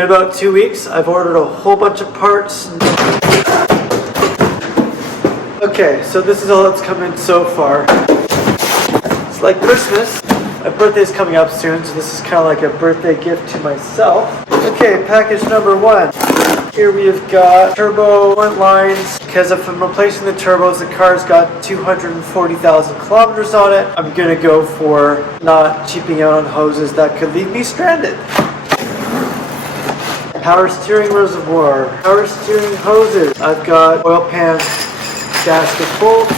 been about 2 weeks. I've ordered a whole bunch of parts. Okay, so this is all that's come in so far. It's like Christmas. My birthday's coming up soon, so this is kind of like a birthday gift to myself. Okay, package number 1. Here we have got turbo coolant lines. Because if I'm replacing the turbos, the car's got 240,000 kilometers on it. I'm gonna go for not cheaping out on hoses that could leave me stranded. Power steering reservoir, power steering hoses. I've got oil pan gasket bolts,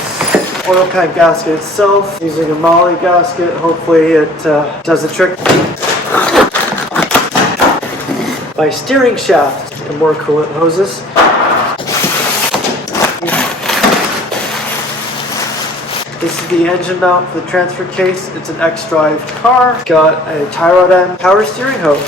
oil pan gasket itself, using a Molly gasket. Hopefully it does the trick. My steering shaft and more coolant hoses. This is the engine mount for the transfer case. It's an X-Drive car. Got a tie rod end, power steering hose.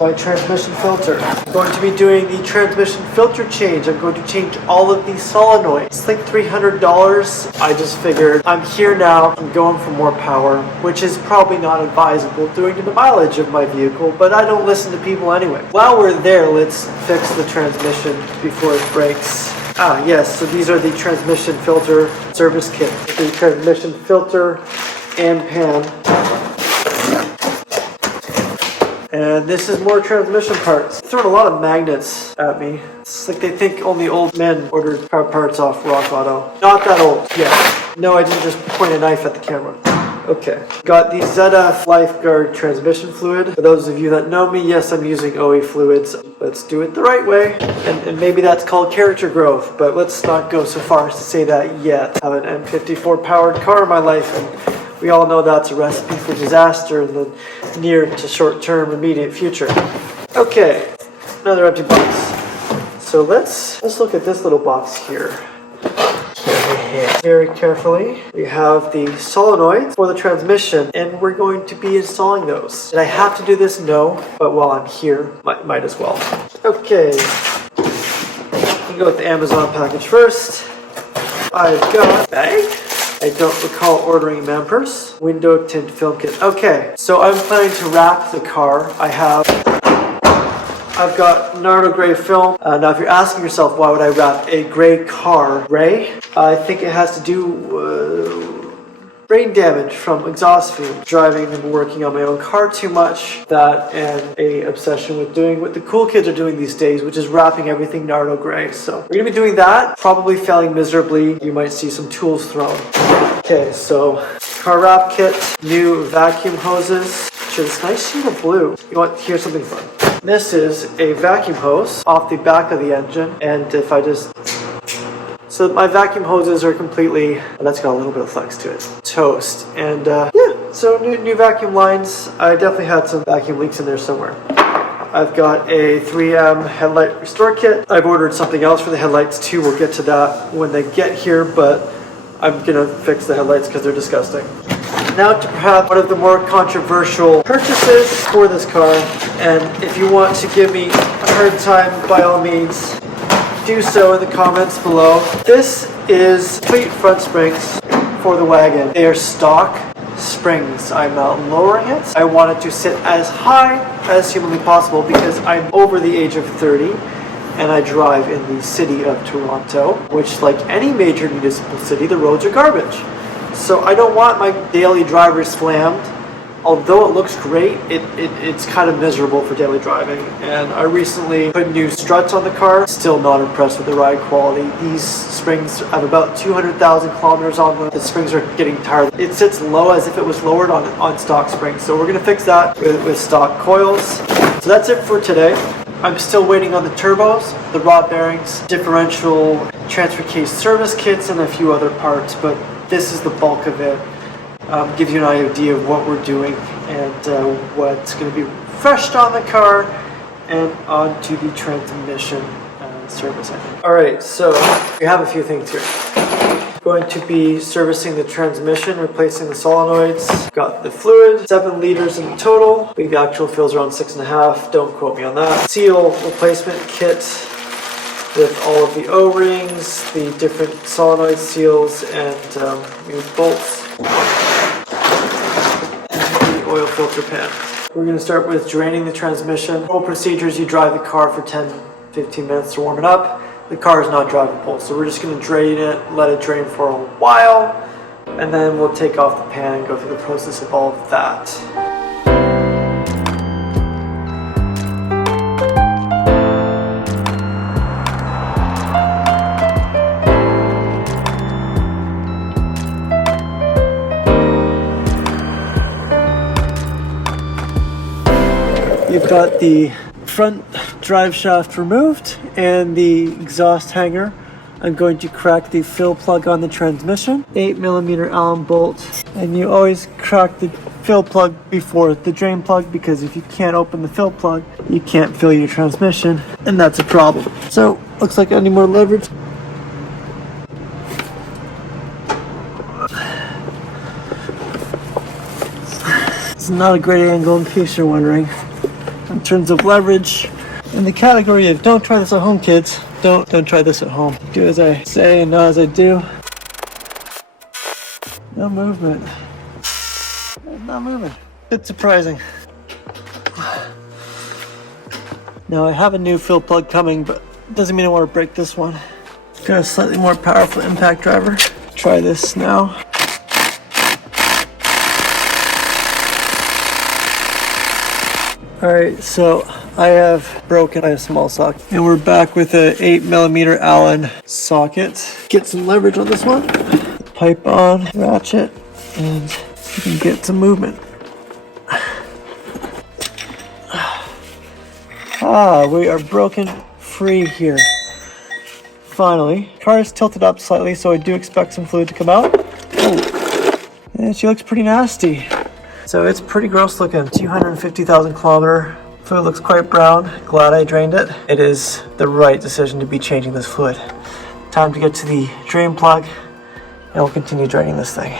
My transmission filter. I'm going to be doing the transmission filter change. I'm going to change all of these solenoids. It's like $300. I just figured I'm here now. I'm going for more power, which is probably not advisable due to the mileage of my vehicle, but I don't listen to people anyway. While we're there, let's fix the transmission before it breaks. Ah, yes, so these are the transmission filter service kit. The transmission filter and pan. And this is more transmission parts. They're throwing a lot of magnets at me. It's like they think only old men ordered car parts off Rock Auto. Not that old, yeah. No, I didn't just point a knife at the camera. Okay. Got the ZF Lifeguard transmission fluid. For those of you that know me, yes, I'm using OE fluids. Let's do it the right way. And maybe that's called character growth, but let's not go so far as to say that yet. I have an N54 powered car in my life, and we all know that's a recipe for disaster in the near to short-term immediate future. Okay, another empty box. So let's look at this little box here. Very carefully. We have the solenoids for the transmission, and we're going to be installing those. Did I have to do this? No, but while I'm here, might as well. Okay, we'll go with the Amazon package first. I've got a bag. I don't recall ordering Mampers. Window tint film kit. Okay, so I'm planning to wrap the car. I've got Nardo gray film. Now if you're asking yourself why would I wrap a gray car gray, I think it has to do brain damage from exhaust fumes. Driving and working on my own car too much. That and a obsession with doing what the cool kids are doing these days, which is wrapping everything Nardo gray. So we're gonna be doing that, probably failing miserably. You might see some tools thrown. Okay, so car wrap kit, new vacuum hoses. Sure, this nice shade of blue. You want to hear something fun? This is a vacuum hose off the back of the engine, and if I just... So my vacuum hoses are completely... That's got a little bit of flex to it. Toast. And yeah, so new vacuum lines. I definitely had some vacuum leaks in there somewhere. I've got a 3M headlight restore kit. I've ordered something else for the headlights too. We'll get to that when they get here, but I'm gonna fix the headlights because they're disgusting. Now to perhaps one of the more controversial purchases for this car, and if you want to give me a hard time, by all means, do so in the comments below. This is complete front springs for the wagon. They are stock springs. I'm not lowering it. I want it to sit as high as humanly possible because I'm over the age of 30 and I drive in the city of Toronto, which, like any major municipal city, the roads are garbage. So I don't want my daily drivers slammed. Although it looks great, it's kind of miserable for daily driving. And I recently put new struts on the car. Still not impressed with the ride quality. These springs have about 200,000 kilometers on them. The springs are getting tired. It sits low as if it was lowered on stock springs. So we're going to fix that with stock coils. So that's it for today. I'm still waiting on the turbos, the rod bearings, differential transfer case service kits, and a few other parts. But this is the bulk of it. Gives you an idea of what we're doing and what's going to be refreshed on the car and onto the transmission service, I think. Alright, so we have a few things here. Going to be servicing the transmission, replacing the solenoids. Got the fluid, 7 liters in total. I believe the actual fills around 6.5. Don't quote me on that. Seal replacement kit with all of the O-rings, the different solenoid seals, and new bolts. Oil filter pan. We're going to start with draining the transmission. Normal procedures, you drive the car for 10-15 minutes to warm it up. The car is not drivable, so we're just going to drain it, let it drain for a while, and then we'll take off the pan and go through the process of all of that. You've got the front drive shaft removed and the exhaust hanger. I'm going to crack the fill plug on the transmission, 8mm Allen bolt, and you always crack the fill plug before the drain plug, because if you can't open the fill plug, you can't fill your transmission, and that's a problem. So, looks like I need more leverage. It's not a great angle in case you're wondering. In terms of leverage, in the category of don't try this at home, kids. Don't try this at home. Do as I say and not as I do. No movement. Not moving. Bit surprising. Now I have a new fill plug coming, but it doesn't mean I want to break this one. Got a slightly more powerful impact driver. Try this now. Alright, so I have broken a small socket, and we're back with a 8mm Allen socket. Get some leverage on this one. Pipe on, ratchet, and you can get some movement. We are broken free here. Finally. Car is tilted up slightly, so I do expect some fluid to come out. Oh, and she looks pretty nasty. So it's pretty gross looking. 250,000 kilometer. Fluid looks quite brown. Glad I drained it. It is the right decision to be changing this fluid. Time to get to the drain plug, and we'll continue draining this thing.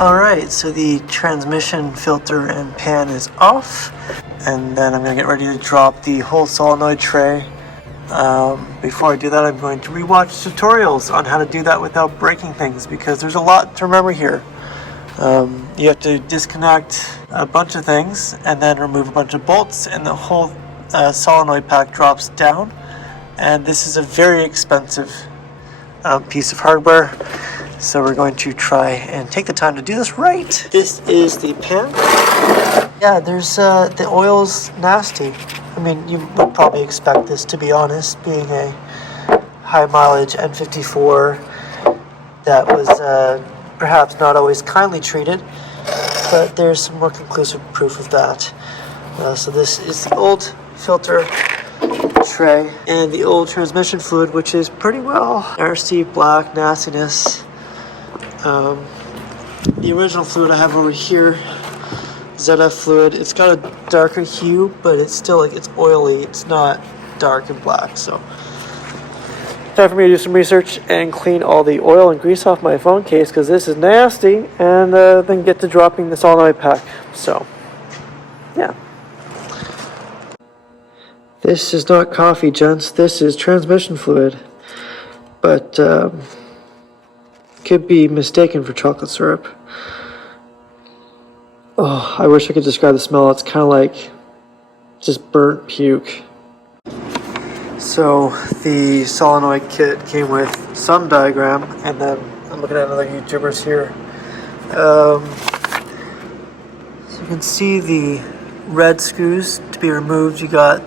Alright, so the transmission filter and pan is off, and then I'm going to get ready to drop the whole solenoid tray. Before I do that, I'm going to rewatch tutorials on how to do that without breaking things, because there's a lot to remember here. You have to disconnect a bunch of things and then remove a bunch of bolts, and the whole solenoid pack drops down. And this is a very expensive piece of hardware, so we're going to try and take the time to do this right. This is the pan. Yeah, there's the oil's nasty. I mean, you would probably expect this, to be honest, being a high mileage N54 that was perhaps not always kindly treated, but there's some more conclusive proof of that. So this is the old filter tray and the old transmission fluid, which is pretty well RC black nastiness. The original fluid I have over here, ZF fluid, it's got a darker hue, but it's still it's oily. It's not dark and black. So time for me to do some research and clean all the oil and grease off my phone case, because this is nasty, and then get to dropping the solenoid pack. So yeah, this is not coffee, gents. This is transmission fluid, but could be mistaken for chocolate syrup. Oh, I wish I could describe the smell. It's kind of like just burnt puke. So the solenoid kit came with some diagram, and then I'm looking at other YouTubers here. So you can see the red screws to be removed. You got,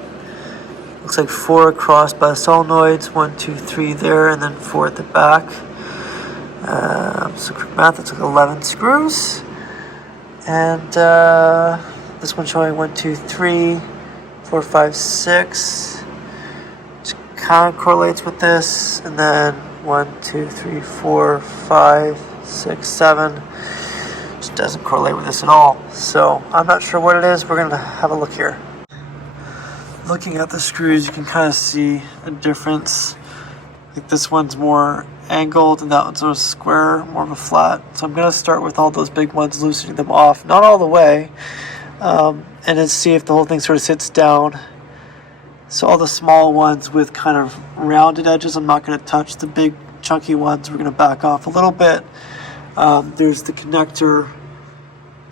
looks like 4 across by the solenoids, 1, 2, 3 there, and then 4 at the back. So quick math, it's like 11 screws. And this one showing 1, 2, 3, 4, 5, 6. Which kind of correlates with this. And then 1, 2, 3, 4, 5, 6, 7. Just doesn't correlate with this at all. So I'm not sure what it is. We're going to have a look here. Looking at the screws, you can kind of see a difference. Like this one's more angled and that one's sort of square, more of a flat. So I'm going to start with all those big ones, loosening them off, not all the way, and then see if the whole thing sort of sits down So all the small ones with kind of rounded edges, I'm not going to touch. The big chunky ones, we're going to back off a little bit. There's the connector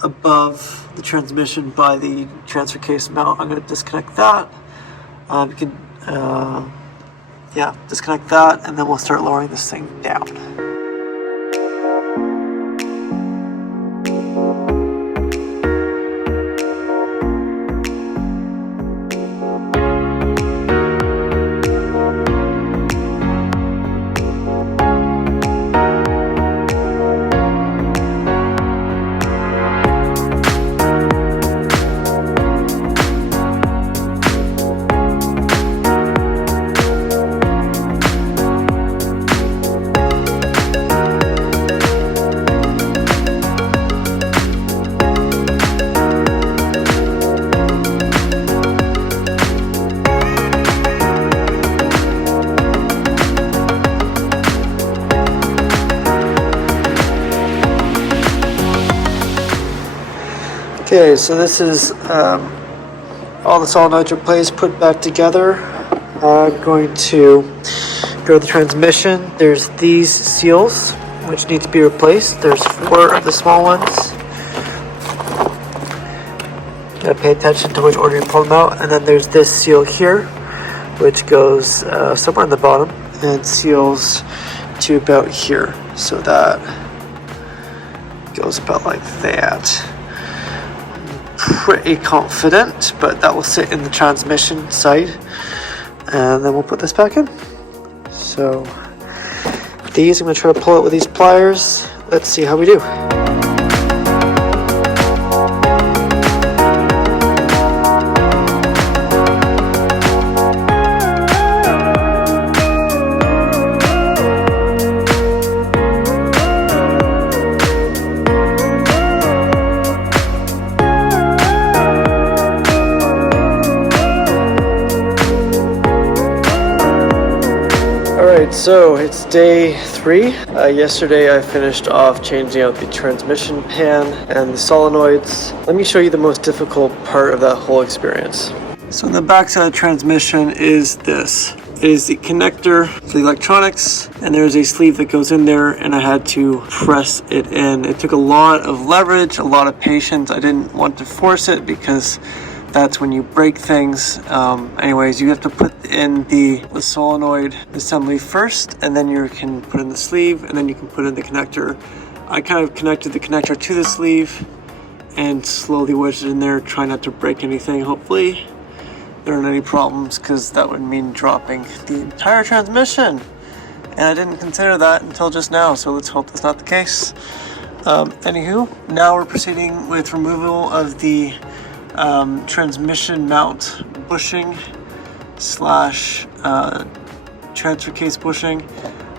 above the transmission by the transfer case mount. I'm going to disconnect that. You can, disconnect that, and then we'll start lowering this thing down. Okay, so this is all the solenoids are placed, put back together. I'm going to go to the transmission. There's these seals, which need to be replaced. There's 4 of the small ones. Gotta pay attention to which order you pull them out. And then there's this seal here, which goes somewhere on the bottom and seals to about here. So that goes about like that. Pretty confident, but that will sit in the transmission side, and then we'll put this back in. So these, I'm going to try to pull it with these pliers. Let's see how we do. So it's day 3. Yesterday I finished off changing out the transmission pan and the solenoids. Let me show you the most difficult part of that whole experience. So on the back side of the transmission is this. It is the connector for the electronics, and there's a sleeve that goes in there, and I had to press it in. It took a lot of leverage, a lot of patience. I didn't want to force it because that's when you break things. Anyways, you have to put in the solenoid assembly first, and then you can put in the sleeve, and then you can put in the connector. I kind of connected the connector to the sleeve and slowly wedged it in there, trying not to break anything. Hopefully there aren't any problems, because that would mean dropping the entire transmission, and I didn't consider that until just now, so let's hope that's not the case. Anywho, now we're proceeding with removal of the transmission mount bushing slash transfer case bushing.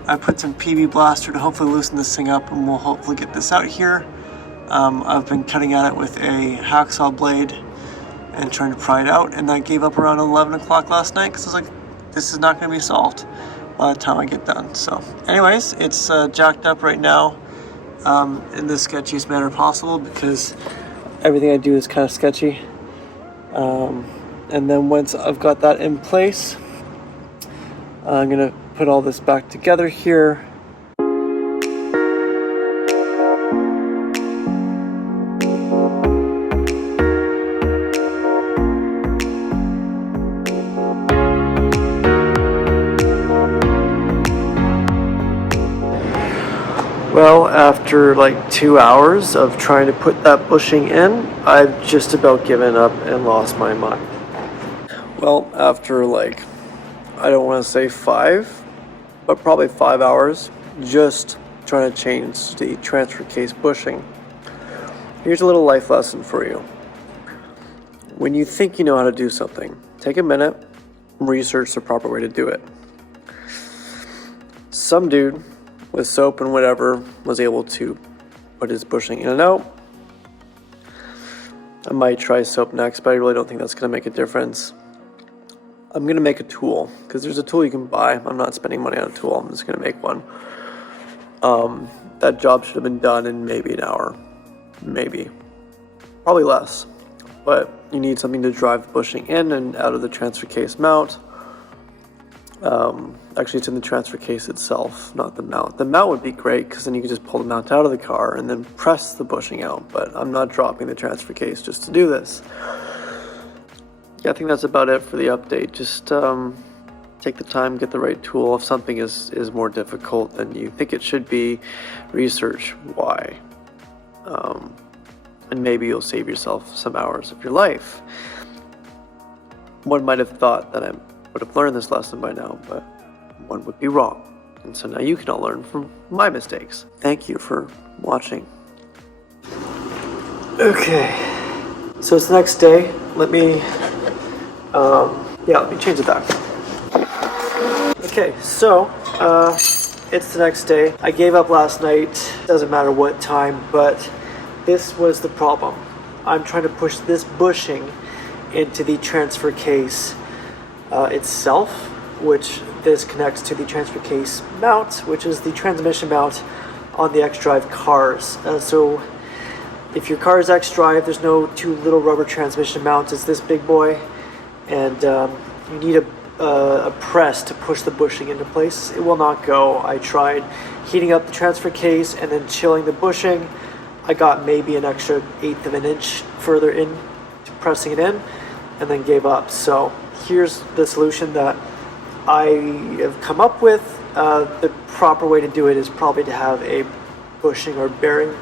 I put some PB blaster to hopefully loosen this thing up, and we'll hopefully get this out here. I've been cutting at it with a hacksaw blade and trying to pry it out, and I gave up around 11 o'clock last night because I was like, this is not going to be solved by the time I get done. So anyways, it's jacked up right now in the sketchiest manner possible, because everything I do is kind of sketchy. And then once I've got that in place, I'm going to put all this back together here. Well, after like 2 hours of trying to put that bushing in, I've just about given up and lost my mind. Well, after like, I don't want to say 5, but probably 5 hours just trying to change the transfer case bushing. Here's a little life lesson for you. When you think you know how to do something, take a minute and research the proper way to do it. Some dude with soap and whatever was able to put his bushing in and out. I might try soap next, but I really don't think that's going to make a difference. I'm going to make a tool, because there's a tool you can buy. I'm not spending money on a tool. I'm just going to make one. That job should have been done in maybe an hour. Maybe. Probably less. but you need something to drive the bushing in and out of the transfer case mount. Actually, it's in the transfer case itself, not the mount. The mount would be great because then you can just pull the mount out of the car and then press the bushing out, but I'm not dropping the transfer case just to do this. Yeah, I think that's about it for the update. Just take the time, get the right tool. If something is more difficult than you think it should be, research why. And maybe you'll save yourself some hours of your life. One might have thought that I would have learned this lesson by now, but one would be wrong. And so now you can all learn from my mistakes. Thank you for watching. Okay, so it's the next day. Let me change it back. Okay, so it's the next day. I gave up last night, doesn't matter what time, but this was the problem. I'm trying to push this bushing into the transfer case itself, which this connects to the transfer case mount, which is the transmission mount on the X-Drive cars. So if your car is X-Drive, there's no two little rubber transmission mounts. It's this big boy, and you need a press to push the bushing into place. It will not go. I tried heating up the transfer case and then chilling the bushing. I got maybe an extra 1/8 of an inch further in to pressing it in, and then gave up. So here's the solution that I have come up with. The proper way to do it is probably to have a bushing or bearing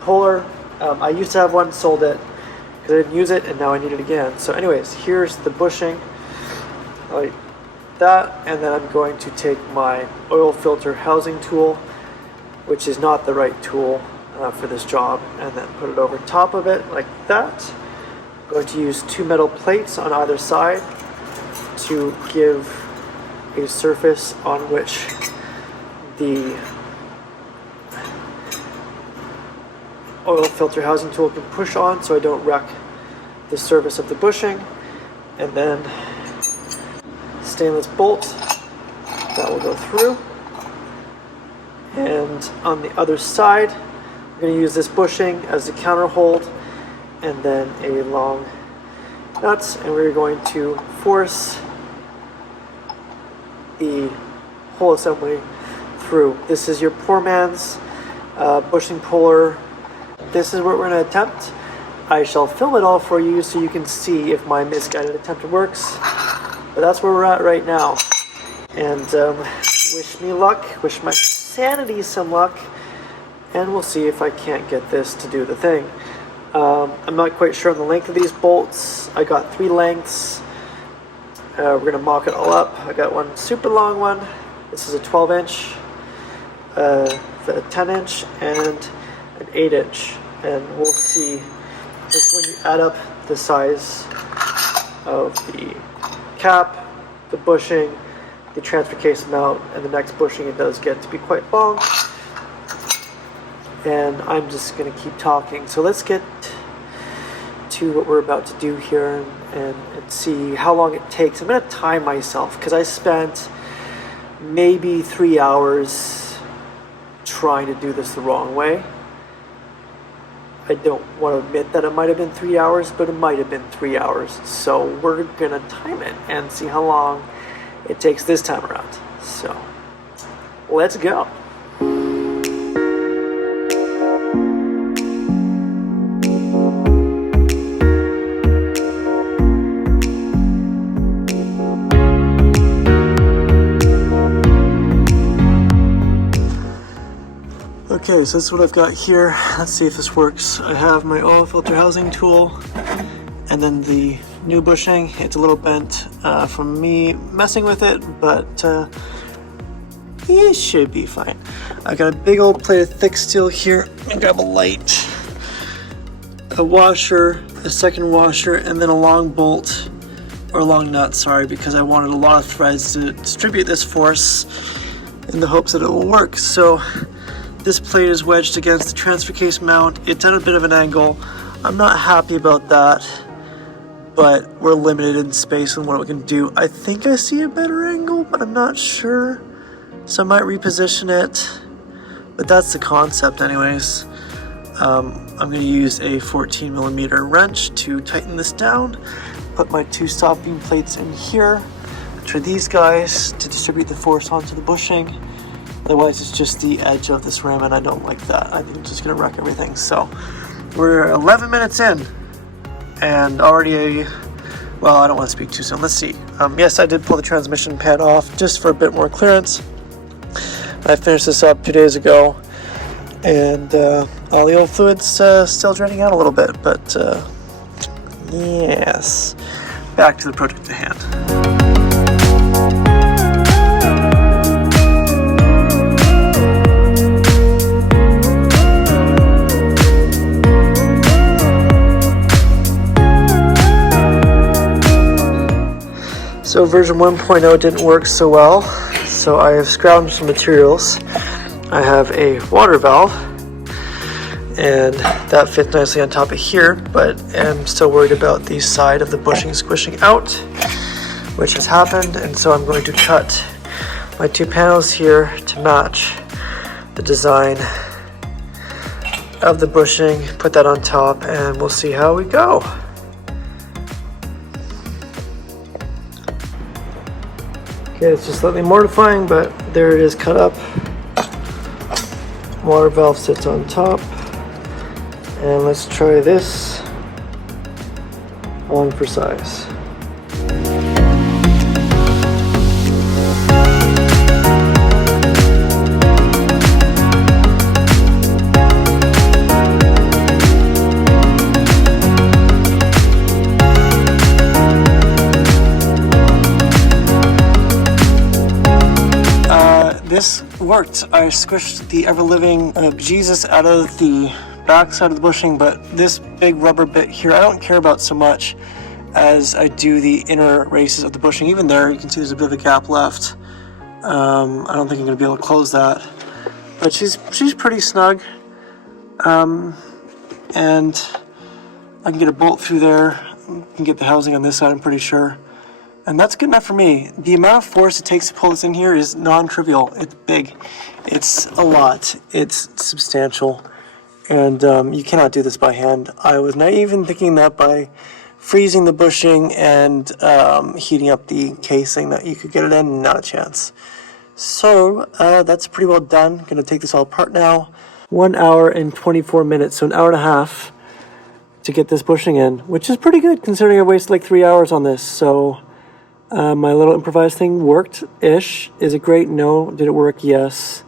puller. I used to have one, sold it because I didn't use it, and now I need it again. So anyways, here's the bushing like that, and then I'm going to take my oil filter housing tool, which is not the right tool for this job, and then put it over top of it like that. I'm going to use 2 metal plates on either side to give a surface on which the oil filter housing tool can push on so I don't wreck the surface of the bushing. And then stainless bolt that will go through. And on the other side, I'm going to use this bushing as the counter hold, and then a long nut, and we're going to force the whole assembly through. This is your poor man's bushing puller. This is what we're going to attempt. I shall film it all for you so you can see if my misguided attempt works. But that's where we're at right now. And wish me luck, wish my sanity some luck, and we'll see if I can't get this to do the thing. I'm not quite sure on the length of these bolts. I got 3 lengths. We're going to mock it all up. I got one super long one. This is a 12-inch, a 10-inch, and an 8-inch. And we'll see if when you add up the size of the cap, the bushing, the transfer case mount, and the next bushing, it does get to be quite long. And I'm just going to keep talking. So let's get to what we're about to do here and see how long it takes. I'm going to time myself because I spent maybe 3 hours trying to do this the wrong way. I don't want to admit that it might have been 3 hours, but it might have been 3 hours. So we're going to time it and see how long it takes this time around. So let's go. Okay, so this is what I've got here. Let's see if this works. I have my oil filter housing tool and then the new bushing. It's a little bent from me messing with it, but it should be fine. I got a big old plate of thick steel here. I'm gonna grab a light, a washer, a second washer, and then a long bolt, or a long nut, sorry, because I wanted a lot of threads to distribute this force in the hopes that it will work. So this plate is wedged against the transfer case mount. It's at a bit of an angle. I'm not happy about that, but we're limited in space and what we can do. I think I see a better angle, but I'm not sure. So I might reposition it, but that's the concept anyways. I'm going to use a 14mm wrench to tighten this down. Put my 2 stopping plates in here. For these guys to distribute the force onto the bushing. Otherwise it's just the edge of this rim and I don't like that. I think it's just going to wreck everything. So we're 11 minutes in and already well, I don't want to speak too soon. Let's see. Yes, I did pull the transmission pan off just for a bit more clearance. I finished this up 2 days ago and all the oil fluid's still draining out a little bit, but yes, back to the project at hand. So version 1.0 didn't work so well, so I have scrounged some materials. I have a water valve, and that fits nicely on top of here, but I'm still worried about the side of the bushing squishing out, which has happened, and so I'm going to cut my 2 panels here to match the design of the bushing, put that on top, and we'll see how we go. Okay, it's just slightly mortifying, but there it is cut up. Water valve sits on top. And let's try this on for size. This worked. I squished the ever-living Jesus out of the back side of the bushing, but this big rubber bit here I don't care about so much as I do the inner races of the bushing. Even there you can see there's a bit of a gap left. I don't think I'm going to be able to close that, but she's pretty snug, and I can get a bolt through there. I can get the housing on this side, I'm pretty sure. And that's good enough for me. The amount of force it takes to pull this in here is non-trivial. It's big. It's a lot. It's substantial. And you cannot do this by hand. I was naive in thinking that by freezing the bushing and heating up the casing that you could get it in. Not a chance. So that's pretty well done. I'm going to take this all apart now. 1 hour and 24 minutes, so an hour and a half to get this bushing in, which is pretty good considering I wasted like 3 hours on this. So my little improvised thing worked-ish. Is it great? No. Did it work? Yes.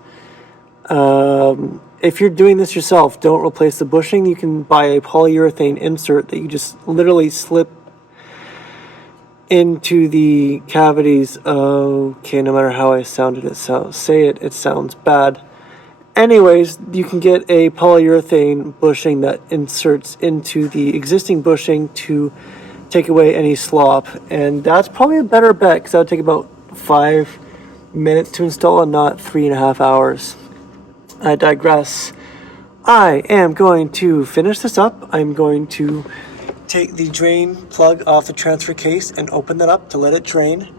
If you're doing this yourself, don't replace the bushing. You can buy a polyurethane insert that you just literally slip into the cavities. Okay, no matter how I sounded it, it sounds bad. Anyways, you can get a polyurethane bushing that inserts into the existing bushing to take away any slop, and that's probably a better bet because that would take about 5 minutes to install and not 3.5 hours. I digress. I am going to finish this up. I'm going to take the drain plug off the transfer case and open that up to let it drain,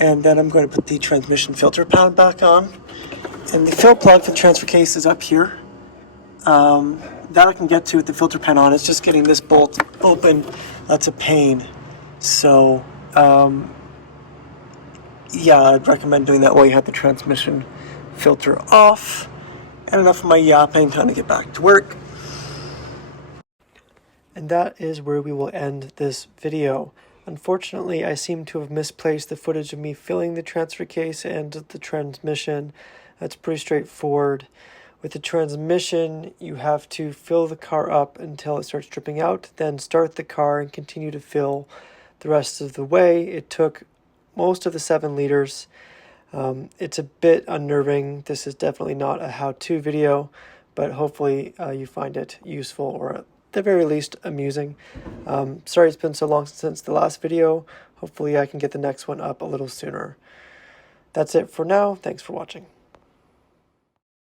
and then I'm going to put the transmission filter pan back on, and the fill plug for the transfer case is up here. That I can get to with the filter pan on. It's just getting this bolt open that's a pain. So yeah, I'd recommend doing that while you have the transmission filter off. And enough of my yapping, time to get back to work. And that is where we will end this video. Unfortunately, I seem to have misplaced the footage of me filling the transfer case and the transmission. That's pretty straightforward. With the transmission, you have to fill the car up until it starts dripping out, then start the car and continue to fill the rest of the way. It took most of the 7 liters. It's a bit unnerving. This is definitely not a how-to video, but hopefully you find it useful or at the very least amusing. Sorry it's been so long since the last video. Hopefully I can get the next one up a little sooner. That's it for now. Thanks for watching.